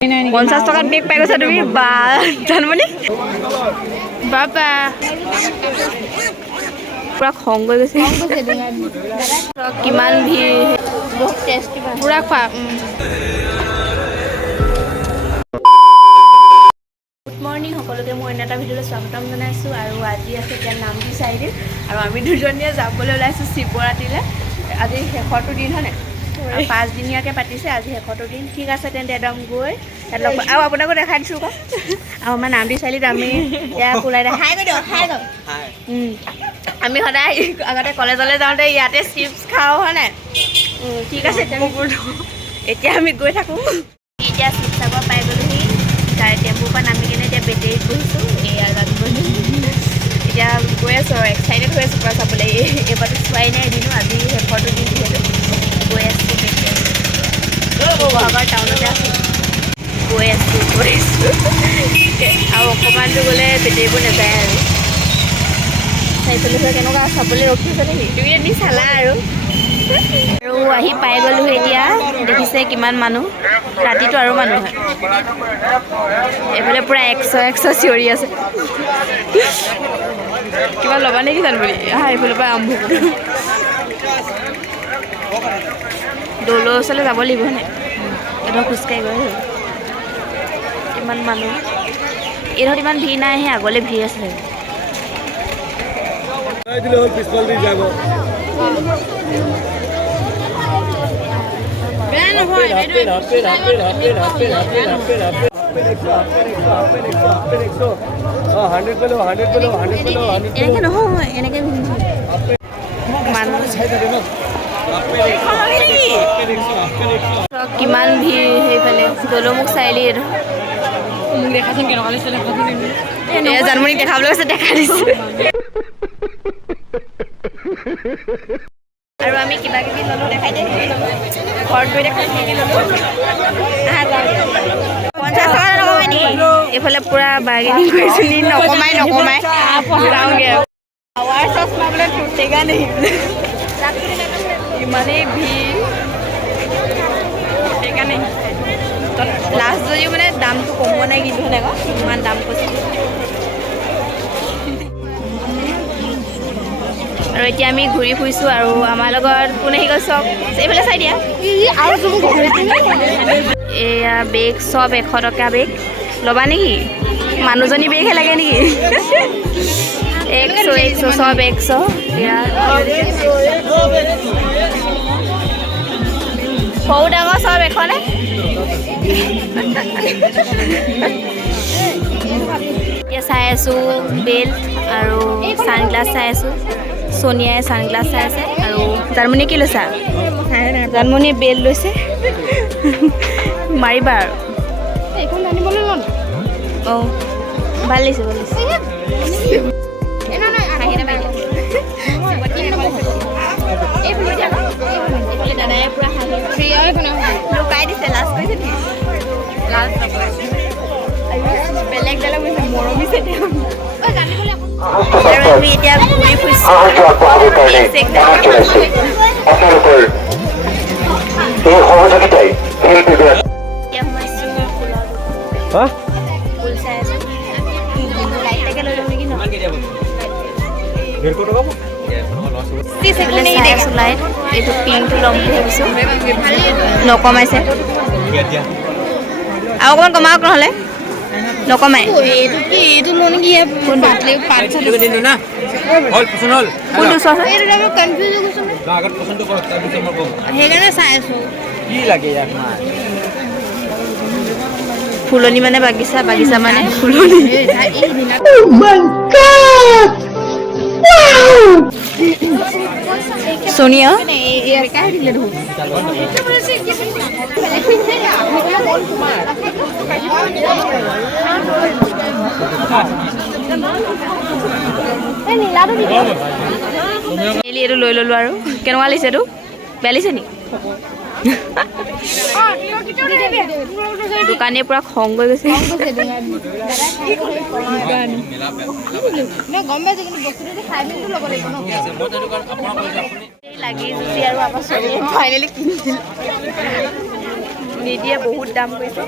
50 টকাত বেগ পাই গৈছা তুমি বা জানমনি বাবা পুৰা খং গৈ গৈছে কিমান ভিৰ বহুত টেষ্টি পুৰা খোৱা গুড মৰ্নিং সকলোকে মই অন্য এটা ভিডিঅ'লৈ স্বাগতম জনাইছোঁ আৰু আজি আছে এতিয়া নামটি চাৰিদিন আৰু আমি দুজনীয়ে যাবলৈ ওলাইছোঁ শিৱৰাত্ৰিলৈ আজি শেষৰটো দিন হয়নে 5 দিনীয়াকৈ পাতিছে আজি শেষৰটো দিন ঠিক আছে তেন্তে একদম গৈ আৰু আপোনাকো দেখাই দিছোঁ আকৌ আৰু আমাৰ নামটি চাৰিআলিত আমি ইয়াক ওলাই হাই গৈ দিয়ক হাই গৈ আমি সদায় আগতে কলেজলৈ যাওঁতে ইয়াতে চিপছ খাওঁ হয় নাই ঠিক আছে এতিয়া আমি গৈ থাকোঁ এতিয়া শিৱসাগৰ পাই গ'লোহি তাই টেম্পুৰ পৰা নামি কিনে এতিয়া বেটেৰীত বহিছোঁ এয়া জানিবলৈ এতিয়া গৈ আছোঁ আৰু এক্সাইটেড হৈ আছোঁ পৰা চাবলৈ এইবাৰতো চোৱাই নাই এদিনো আজি শেষৰটো দিন যিহেতু গৈ আছোঁ শিৱসাগৰ টাউনতে আছোঁ গৈ আছোঁ আৰু অকণমানটো গ'লে বেটেৰীবোৰ নাযায় আৰু চাইফালে কেনেকুৱা চাবলৈ ৰখিছে নেকি তুমি এদিন চালা আৰু আহি পাই গ'লোঁ এতিয়া দেখিছে কিমান মানুহ ৰাতিটো আৰু মানুহ হয় এইফালে পূৰা 100 চিঞৰি আছে কিবা ল'বা নেকি জানো বুলি আহা এইফালৰ পৰা আৰম্ভ দৌলৰ ওচৰলৈ যাব লাগিব নে এইডোখৰ খোজকাঢ়ি গৈ কিমান মানুহ এইডোখৰত ইমান ভিৰ নাই সেই আগলৈ ভিৰ আছে এনেকে নহয় এনেকে কিমান ভিৰ সেইফালে দৌলমুখ চাৰিআলিত মোক দেখাচোন কেনেকুৱা লাগিছে জানমণিক দেখাবলৈ কৈছে দেখাই দিছোঁ আৰু আমি কিবা কিবি ল'লোঁ দেখাই দিয়ে ঘৰত গৈ দেখাই কি কি ল'লোঁ 50 টকা নকমাই নেকি এইফালে পূৰা বাৰ্গেনিং কৰিছোঁ নি নকমাই যাওঁগৈ আৱাৰ চচমা বোলে টুটেগা নেকি ইমানেই ভিৰ সেইকাৰণে লাষ্ট যদিও মানে দামটো কমোৱা নাই কিন্তু সেনেকৈ আকৌ ইমান দাম কৈছে আৰু এতিয়া আমি ঘূৰি ফুৰিছোঁ আৰু আমাৰ লগত কোন আহি গ'ল চব এইফালে চাই দিয়া এয়া বেগ চব 100 টকা বেগ ল'বা নেকি মানুহজনী বেগহে লাগে নেকি 100 চব 100 সৰু ডাঙৰ চব এখনে এতিয়া চাই আছোঁ বেল্ট আৰু ছানগ্লাছ চাই আছোঁ সোনিয়াই ছানগ্লাছ চাই আছে আৰু জানমণি কি লৈছা জানমণিয়ে বেল্ট লৈছে মাৰিবা আৰু এইখন জানিবলৈ ল'ম অঁ ভাল লাগিছে দাদাই পূৰা লুকাই দিছে লাষ্ট কৰিছে নেকি বেলেগ বেলেগ মৰমিছে আৰু আমি এতিয়া ঘূৰি ফুৰিছোঁ ফুল চাই আছোঁ লাইটকে লৈ ল'ম নেকি লাইট এইটো পিংকটো ল'ম বুলি ভাবিছোঁ নকমাইছে আৰু অকণমান কমাওক নহ'লে নকমাই এইটো লৈ নেকি সেইকাৰণে চাই আছোঁ ফুলনি মানে বাগিচা মানে ফুলনি সোনিয়া এইটো লৈ ল'লোঁ আৰু কেনেকুৱা লাগিছে এইটো বেয়া লাগিছে নেকি দোকানীয়ে পূৰা খং গৈ গৈছে লাগি যুজি আৰু আমাৰ ছোৱালীয়ে ফাইনেলি কিনিছিল নিদিয়ে বহুত দাম কৰিছে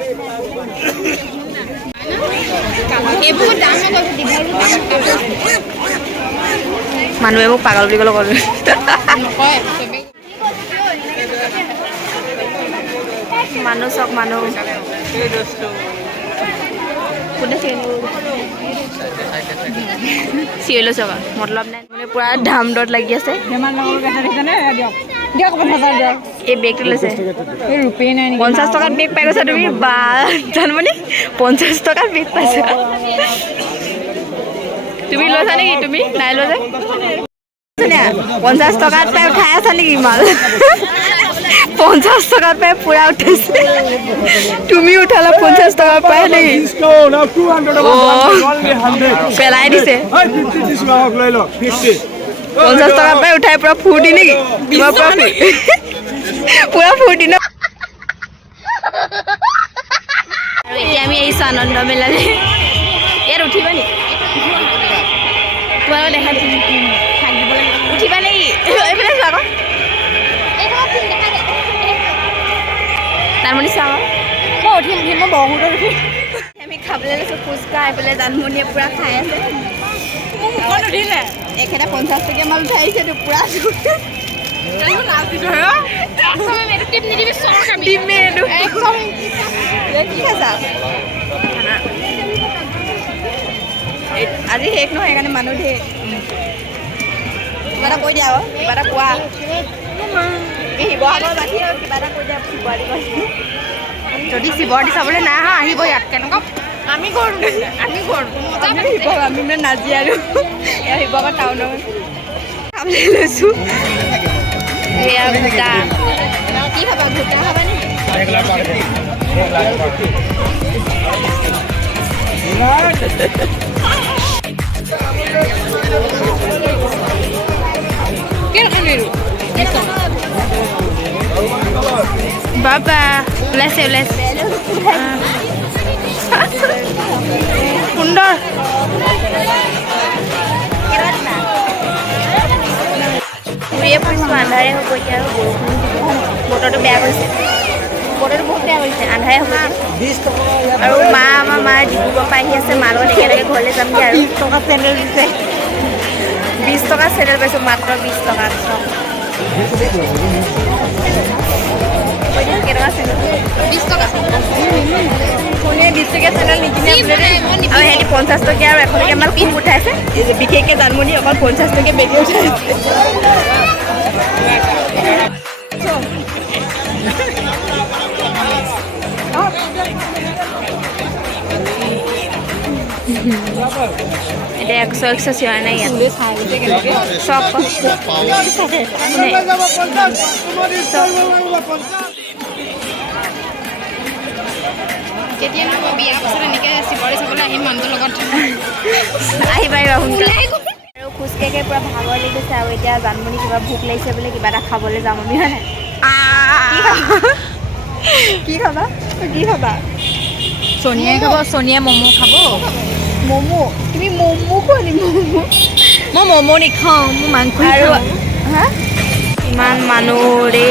মানুহে মোক পাগল বুলি ক'লে ক'লে মানুহ চব মানুহ কোনে চিৰিয়েলো চবা মতলব নাই মানে পুৰা দাম দৰত লাগি আছে এই বেগটো লৈছে 50 টকাত বেগ পাই গৈছা তুমি বা জানমণি 50 টকাত বেগ পাইছা তুমি লৈছা নেকি তুমি নাই লৈ যে 50 টকাত পাই উঠাই আছা নেকি মাল 50 টকাত পাই পুৰা উঠাইছে তুমি উঠালা 50 টকাৰ পাই নেকি পেলাই দিছে 50 টকাৰ পাই উঠাই পুৰা ফুৰ্তি নেকি পুৰা ফুৰ্তি ন আৰু এতিয়া আমি আহিছোঁ আনন্দ মেলালৈ ইয়াত উঠিবা নেকি তোমালোকে দেখা উঠিবা নেকি এইফালে চোৱা আকৌ জানমণি চাওঁ মই উঠিম মই বহুত উঠিম আমি খাবলৈ লৈছোঁ ফুচকা এইফালে জানমণিয়ে পূৰা খাই আছে মোক উঠিলে এখেতে 50 টকীয়া মাল উঠাই আহিছেতো পূৰা আজি শেষ নহয় সেইকাৰণে মানুহ ধেৰ কিবা এটা কৈ দিয়া আকৌ কিবা এটা কোৱা শিৱসাগৰ বাকী আৰু কিবা এটা কৈ দিয়া শিৱসাগৰ যদি শিৱসাগৰ চাবলৈ নাই আহা আহিব ইয়াত কেনেকুৱা আমি কৰোঁ আমি মানে নাজি আৰু শিৱসাগৰ টাউনৰ খাবলৈ লৈছোঁ এয়া গোটা কি খাবা গোটা খাবা নেকি বাবা ওলাইছে সুন্দৰ ঘূৰিয়ে ফুৰিছোঁ আন্ধাৰে হ'ব এতিয়া আৰু বৰষুণ বতৰটো বেয়া কৰিছে বতৰটো বহুত বেয়া কৰিছে আন্ধাৰে হ'ব আৰু আমাৰ মা ডিব্ৰুগড়ৰ পৰা আহি আছে মাৰ লগত একেলগে ঘৰলৈ যামগৈ আৰু 20 টকা চেণ্ডেল দিছে 20 টকা চেণ্ডেল পাইছোঁ মাত্ৰ 20 টকা কেনেকুৱা চেণ্ডেল 20 টকা কোনে 20 টকীয়া চেণ্ডেল নিকিনে আৰু সিহঁতি 50 টকীয়া আৰু 100 টকীয়া মাল খুব উঠাইছে বিশেষকৈ জানমণি অকল 50 টকীয়া বেগী উঠাইছে এতিয়া 100 চিঞৰা নাই ইয়াত চব কেতিয়া নহয় বিয়া পাছত এনেকৈ শিৱসাগৰ চাবলৈ আহিম মানুহটোৰ লগত আহিবা সোনকালে আৰু খোজকাঢ়ি পূৰা ভাগৰ লাগি গৈছে আৰু এতিয়া জানমণি কিবা ভোক লাগিছে বোলে কিবা এটা খাবলৈ যাম আমি হয় নাই কি খাবা সোনিয়াই খাব সোনিয়াই ম'ম' খাব ম'ম' তুমি ম'ম' খোৱা নি মই ম'ম' নেখাওঁ মই মাংস আৰু হা ইমান মানুহ ৰে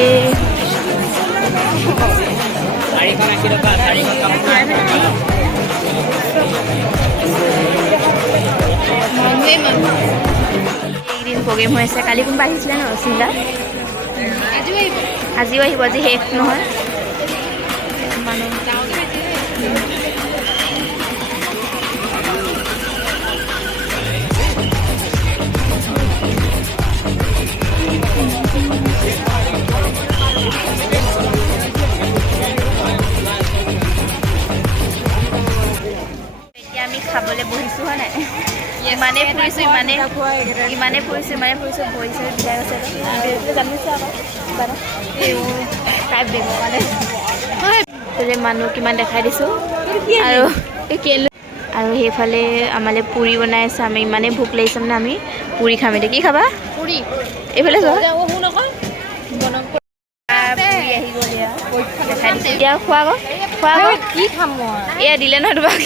এইকেইদিন প্ৰগ্ৰেম হৈ আছে কালি কোনোবা আহিছিলে ন ছিংগাৰ আজিও আহিব আজি শেষ নহয় এতিয়া আমি খাবলৈ বহিছোঁ হয় নাই ইমানেই ফুৰিছোঁ বহিছোঁ বিদায় আছে জানিছোঁ আকৌ তাই বেগৰ কাৰণে যে মানুহ কিমান দেখাই দিছোঁ আৰু সেইফালে আমালৈ পুৰি বনাই আছে আমি ইমানেই ভোক লাগিছে মানে আমি পুৰি খাম এতিয়া কি খাবা পুৰি এইফালে যোৱা এতিয়া খোৱা কি খাম মই এয়া দিলে নহয় তোমাক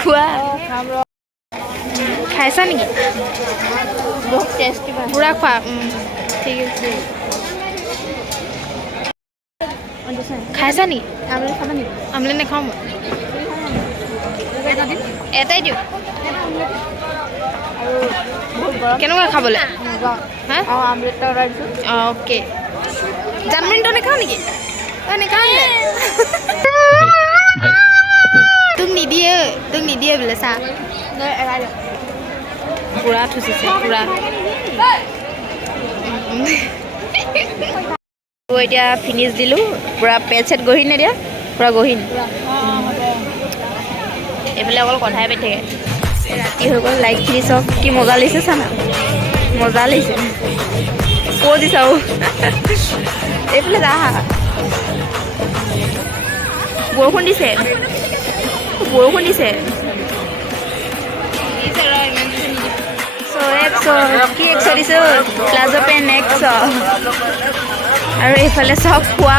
খোৱা খাইছা নেকি বহুত টেষ্টি পুৰা খোৱা ঠিক আছে খাইছা নেকি আমলেট খাবা নেকি আমলেট নাখাওঁ মই এটাই দিওঁ আৰু বহুত গৰম কেনেকুৱা খাবলৈ হা অঁ আমলেট এটা অৰ্ডাৰ দিছোঁ অ'কে জানমণি তই নাখাওঁ নেকি তই নাখাওঁ দে তোক নিদিয়ে বোলে চাহ এৰাই দিয়ক পূৰা থুচিছে পূৰা এতিয়া ফিনিছ দিলোঁ পূৰা পেট চেট গহীন নে দিয়া পূৰা গহীন এইফালে অকল কথাই পাতি থাকে ৰাতি হৈ গ'ল লাইটখিনি চব কি মজা লাগিছে চানা মজা লাগিছে কৈ দিছা এইফালে যা বৰষুণ দিছে কি 100 দিছোঁ প্লাজো পেণ্ট 100 আৰু এইফালে চব খোৱা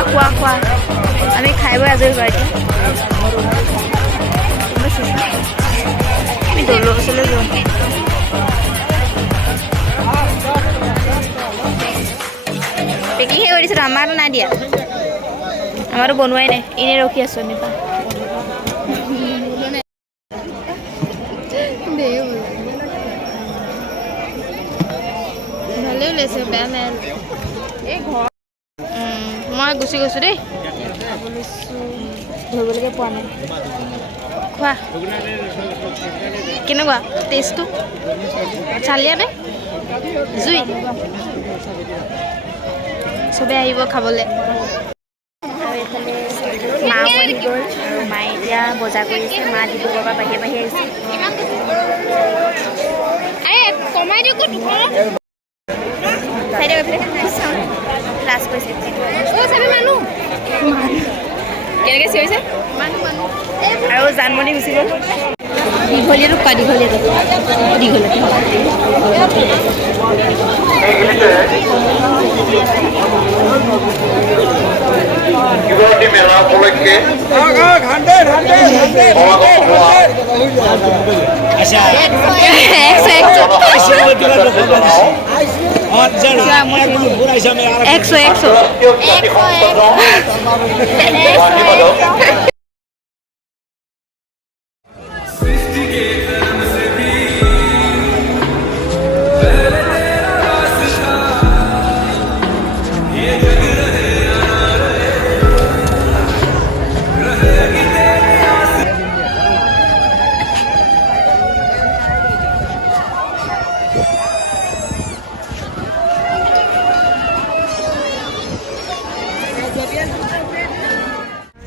আমি খাই বৈ আজৰি কৰা এতিয়া আমি দৌলৰ ওচৰলৈ যাওঁ পেকিংহে কৰি দিছোঁ আমাৰতো নাই দিয়া আমাৰতো বনোৱাই নাই এনেই ৰখি আছোঁ আমি ভালেই ওলাইছে বেয়া নাই এই ঘৰ মই গুচি গৈছোঁ দেই ধৰিবলৈকে পোৱা নাই খোৱা কেনেকুৱা টেষ্টটো চালিয়া নে জুই চবেই আহিব খাবলৈ আৰু এইফালে মা বহি গ'ল আৰু মায়ে এতিয়া বজাৰ কৰিছে মা ডিব্ৰুগড়ৰ পৰা বাহিৰে আহিছে কমাই দিওঁ ক'ত চাই দিয়ক ক্লাছ কৰিছে মানুহ কেনেকৈ চিঞৰিছে আৰু জানমণি গুচি গ'ল দীঘলীয়াটো কোৱা দীঘলীয়াটো মেলা উপলক্ষে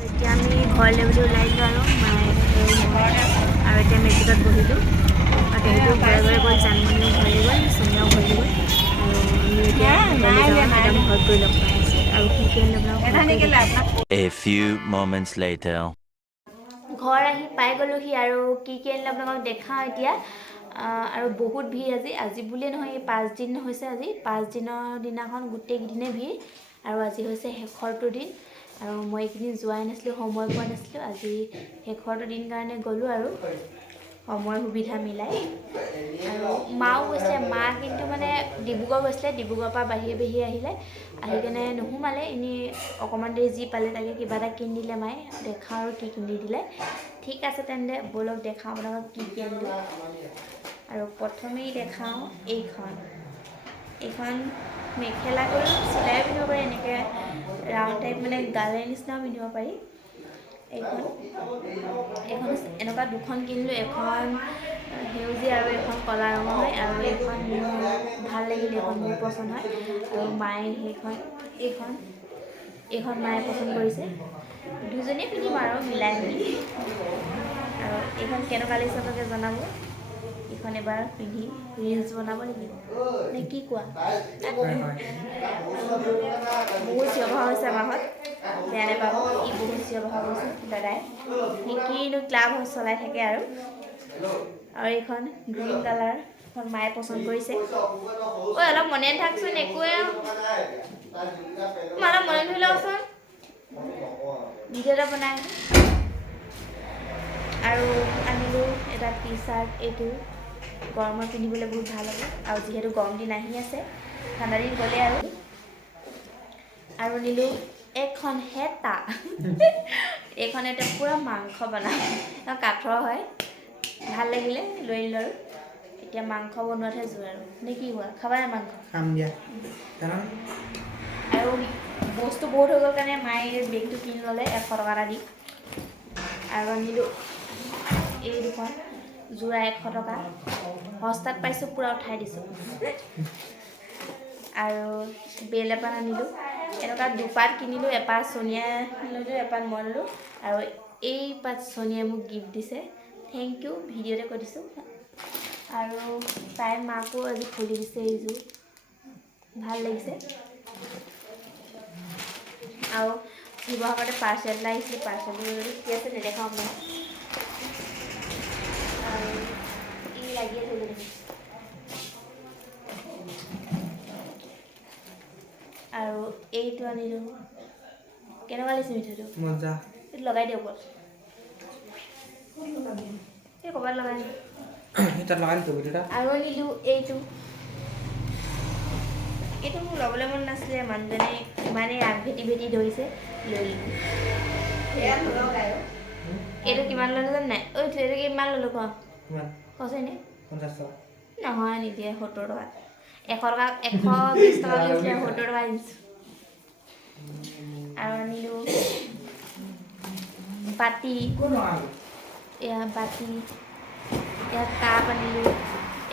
এতিয়া আমি ঘৰলৈ বুলি ওলাইছোঁ আৰু মায়ে আৰু এতিয়া মেজিকত বহিলোঁ আৰু তেহেঁতেও ঘৰে গ'ল জানমণিও ঘৰে গ'ল সোনিয়াও ঘৰলৈ গ'ল আৰু আমি এতিয়া একদম ঘৰত গৈ লগ পাই আছোঁ আৰু কি A few moments later. ঘৰ আহি পাই গ'লোহি আৰু কি আনিলে আপোনালোকক দেখাওঁ এতিয়া আৰু বহুত ভিৰ আজি বুলিয়ে নহয় এই 5 দিন হৈছে আজি 5 দিনৰ দিনাখন গোটেইকেইদিনে ভিৰ আৰু আজি হৈছে শেষৰটো দিন আৰু মই এইকেইদিন যোৱাই নাছিলোঁ সময় পোৱা নাছিলোঁ আজি শেষৰটো দিন কাৰণে গ'লোঁ আৰু সময় সুবিধা মিলাই আৰু মাও গৈছে মা কিন্তু মানে ডিব্ৰুগড় গৈছিলে ডিব্ৰুগড়ৰ পৰা বাহিৰে আহিলে আহি কেনে নোসোমালে এনেই অকণমান দেৰি যি পালে তাকে কিবা এটা কিনি দিলে মায়ে দেখাওঁ আৰু কি কিনি দিলে ঠিক আছে তেন্তে ব'লক দেখাওঁ আপোনালোকক কি আনিলোঁ আৰু প্ৰথমেই দেখাওঁ এইখন মেখেলা কৰি চিলাই পিন্ধিব পাৰি এনেকৈ ৰাউণ্ড টাইপ মানে গালে নিচিনাও পিন্ধিব পাৰি এইখন এনেকুৱা দুখন কিনিলোঁ এখন সেউজীয়া আৰু এখন ক'লা ৰঙৰ হয় আৰু এইখন ভাল লাগিল এইখন মোৰ পচন্দ হয় আৰু মায়ে এইখন মায়ে পচন্দ কৰিছে দুজনীয়ে পিন্ধিম আৰু মিলাই মেলি আৰু এইখন কেনেকুৱা লাগিছে আপোনালোকে জনাব এইখন এবাৰ পিন্ধি ৰিলছ বনাব নেকি নে কি কোৱা বহুত চিঞৰ বাখৰ হৈছে আমাৰ ঘৰত বেয়া নাপাব বহুত চিঞৰ বাখৰ কৰিছে দাদাই কিনো ক্লাব চলাই থাকে আৰু এইখন গ্ৰীণ কালাৰ এখন মায়ে পচন্দ কৰিছে ঐ অলপ মনে থাকচোন একোৱে অলপ মনে ধৰি লওঁচোন ভিডিঅ' এটা বনাই আৰু আনিলোঁ এটা টি চাৰ্ট এইটো গৰমত পিন্ধিবলৈ বহুত ভাল হ'ব আৰু যিহেতু গৰম দিন আহি আছে ঠাণ্ডা দিন গ'লে আৰু নিলোঁ এখন হেতা এইখন এতিয়া পূৰা মাংস বনাম কাঠৰ হয় ভাল লাগিলে লৈ আনিলোঁ আৰু এতিয়া মাংস বনোৱাতহে জোৰ আৰু নে কি কোৱা খাবা নাই মাংস খাম দিয়া কাৰণ আৰু বস্তু বহুত হৈ গ'ল কাৰণে মায়ে বেগটো কিনি ল'লে 100 টকা এটা দি আৰু আনিলোঁ এই দুখন যোৰা 100 টকা সস্তাত পাইছোঁ পূৰা উঠাই দিছোঁ আৰু বেল এপাত আনিলোঁ এনেকুৱা দুপাত কিনিলোঁ এপাত চনিয়াই ল'লোঁ এপাত মই ল'লোঁ আৰু এই পাত চনিয়াই মোক গিফ্ট দিছে থেংক ইউ ভিডিঅ'তে কৈ দিছোঁ আৰু তাই মাকো আজি খুলি দিছে এইযোৰ ভাল লাগিছে আৰু শিৱসাগৰতে পাৰ্চেল এটা আহিছিলে পাৰ্চেলটো কি আছে নেদেখাওঁ আপোনাক আৰু ই লাগি আছে যদি আৰু এইটো আনিলোঁ কেনেকুৱা লাগিছে মিঠৈটো মজা এইটো লগাই দিয়ক ওপৰত এই ক'ৰবাত লগাই দিওঁ তাত লগাই দিছোঁ ভিডিঅ'টা আৰু আনিলোঁ এইটো মোৰ ল'বলৈ মন নাছিলে মানুহজনে ইমানেই আগ ভেটি ধৰিছে লৈ ল'লোঁ এইটো কিমান ল'লোঁ জানো নাই ঐ এইটো কিমান ল'লোঁ কোৱা কিমান কৈছে নে 50 টকা নহয় নিদিয়ে 70 টকা 100 টকা 120 টকা লৈছিলে 70 টকা দিছোঁ আৰু আনিলোঁ বাতি এয়া বাতি এয়া কাপ আনিলোঁ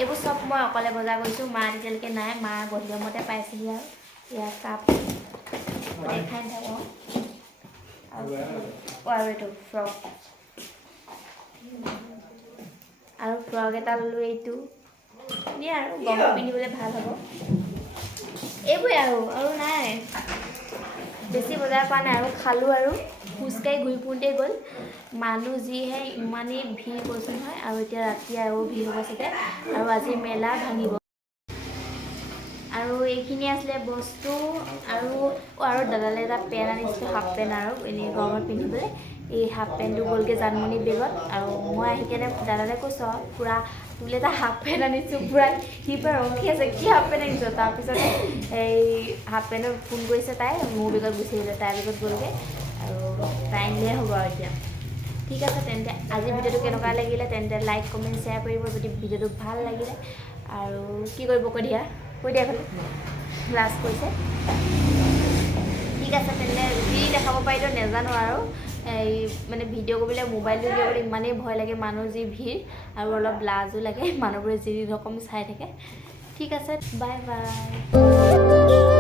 এইবোৰ চব মই অকলে বজাৰ কৰিছোঁ মা এতিয়ালৈকে নাই মা গধূলি সময়তে পাইছেহি আৰু এয়া কাপ দেখাই নাথাকোঁ আৰু এইটো ফ্ৰক আৰু ফ্ৰক এটা ল'লোঁ এইটো এনে আৰু গৰমত পিন্ধিবলৈ ভাল হ'ব এইবোৰে আৰু নাই বেছি বজাৰ কৰা নাই আৰু খালোঁ আৰু খোজকাঢ়ি ঘূৰি ফুৰোঁতে গ'ল মানুহ যিহে ইমানেই ভিৰ কৈছোঁ নহয় আৰু এতিয়া ৰাতি আৰু ভিৰ হ'ব চাগে আৰু আজি মেলা ভাঙিব আৰু এইখিনি আছিলে বস্তু আৰু দাদালে এটা পেণ্ট আনিছিলোঁ হাফ পেণ্ট আৰু এনেই গৰমত পিন্ধিবলৈ এই হাফ পেণ্টটো গ'লগৈ জানমণি বেগত আৰু মই আহি কেনে দাদালে কৈছোঁ পূৰা বোলে এটা হাফ পেণ্ট আনিছোঁ পূৰা সি পূৰা ৰখি আছে কি হাফ পেণ্ট আনিছোঁ তাৰপিছত এই হাফ পেণ্টত ফোন কৰিছে তাই মোৰ বেগত গুচি আহিলে তাইৰ বেগত গ'লগৈ আৰু তাই আনিলে হ'ব আৰু এতিয়া ঠিক আছে তেন্তে আজি ভিডিঅ'টো কেনেকুৱা লাগিলে তেন্তে লাইক কমেণ্ট শ্বেয়াৰ কৰিব যদি ভিডিঅ'টো ভাল লাগিলে আৰু কি কৰিব কৈ দিয়া খালি লাষ্ট কৈছে ঠিক আছে তেন্তে যি দেখাব পাৰিলেও নাজানো আৰু এই মানে ভিডিঅ' কৰিবলৈ মোবাইলটো উলিয়াবলৈ ইমানেই ভয় লাগে মানুহ যি ভিৰ আৰু অলপ লাজো লাগে মানুহবোৰে যি ৰকম চাই থাকে ঠিক আছে বাই বাই